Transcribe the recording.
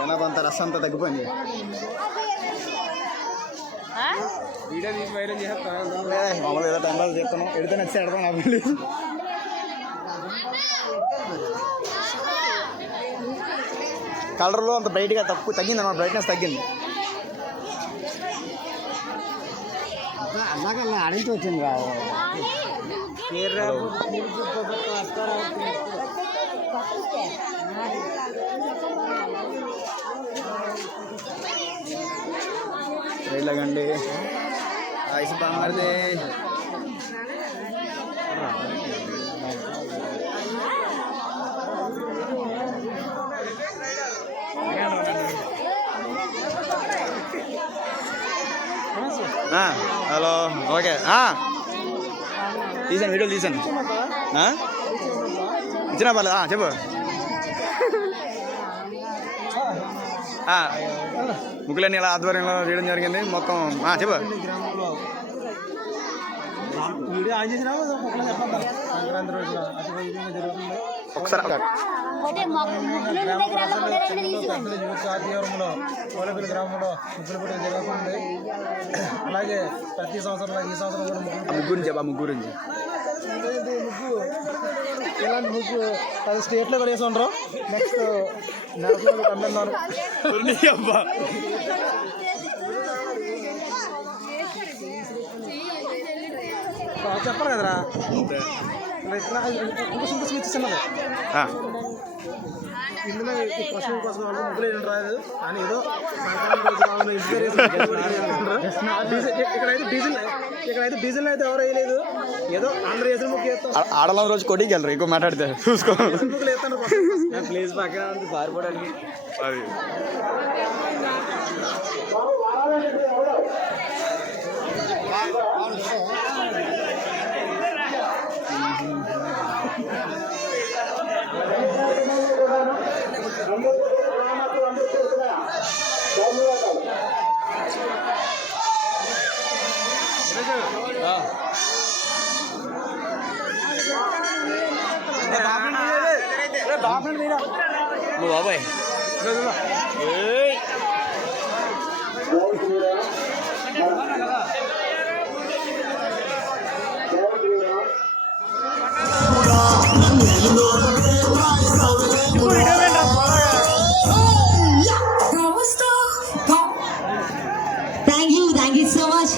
జనాభా అంతా రసం అంతా తగ్గిపోయింది. మామూలు ఏదో టైం పాస్ చెప్తాను, ఎడితే నచ్చి ఎడతాను నా పెళ్ళి. కలర్లో అంత బ్రైట్గా తగ్గింది అన్నమాట, బ్రైట్నెస్ తగ్గింది. అన్నాకల్లా ఆడించి వచ్చింది రా. వెళ్ళగండి ఐసు బామ్మది. హలో, ఓకే తీసాను, వీడియోలు తీసాను. ఇచ్చినా పర్లేదు, చెప్పు. ముగ్గులన్నీ ఇలా ఆధ్వర్యంలో చేయడం జరిగింది మొత్తం. చెప్పు. ఒకసారి కోలపల్లి గ్రామంలో ముగ్గులు పెట్టడం జరుగుతుంది. అలాగే ప్రతి సంవత్సరం ఈ సంవత్సరం కూడా ముగ్గురు గురించి ముగ్గు ఇలాంటి ముగ్గు 10 స్టేట్లో కూడా వేసి ఉండరు. నెక్స్ట్ నేషనల్ కంటున్నారు. చెప్పాలి కదరా, చిన్నది. ఇందులో పశువుల కోసం వాళ్ళు ముగ్గులు వేయడం రాదు కానీ ఏదో ఇక్కడైతే డీజిల్ అయితే ఎవరు వేయలేదు. ఏదో అందరూ వేసిన ముగ్గు వేస్తాం. ఆడల రోజు కొట్టికి వెళ్ళరు, ఎక్కువ మాట్లాడితే చూసుకో. ముగ్గులు వేస్తాను ప్లీజ్ పక్కన పారిపోవడానికి. బాబాయ్ Thank you so much.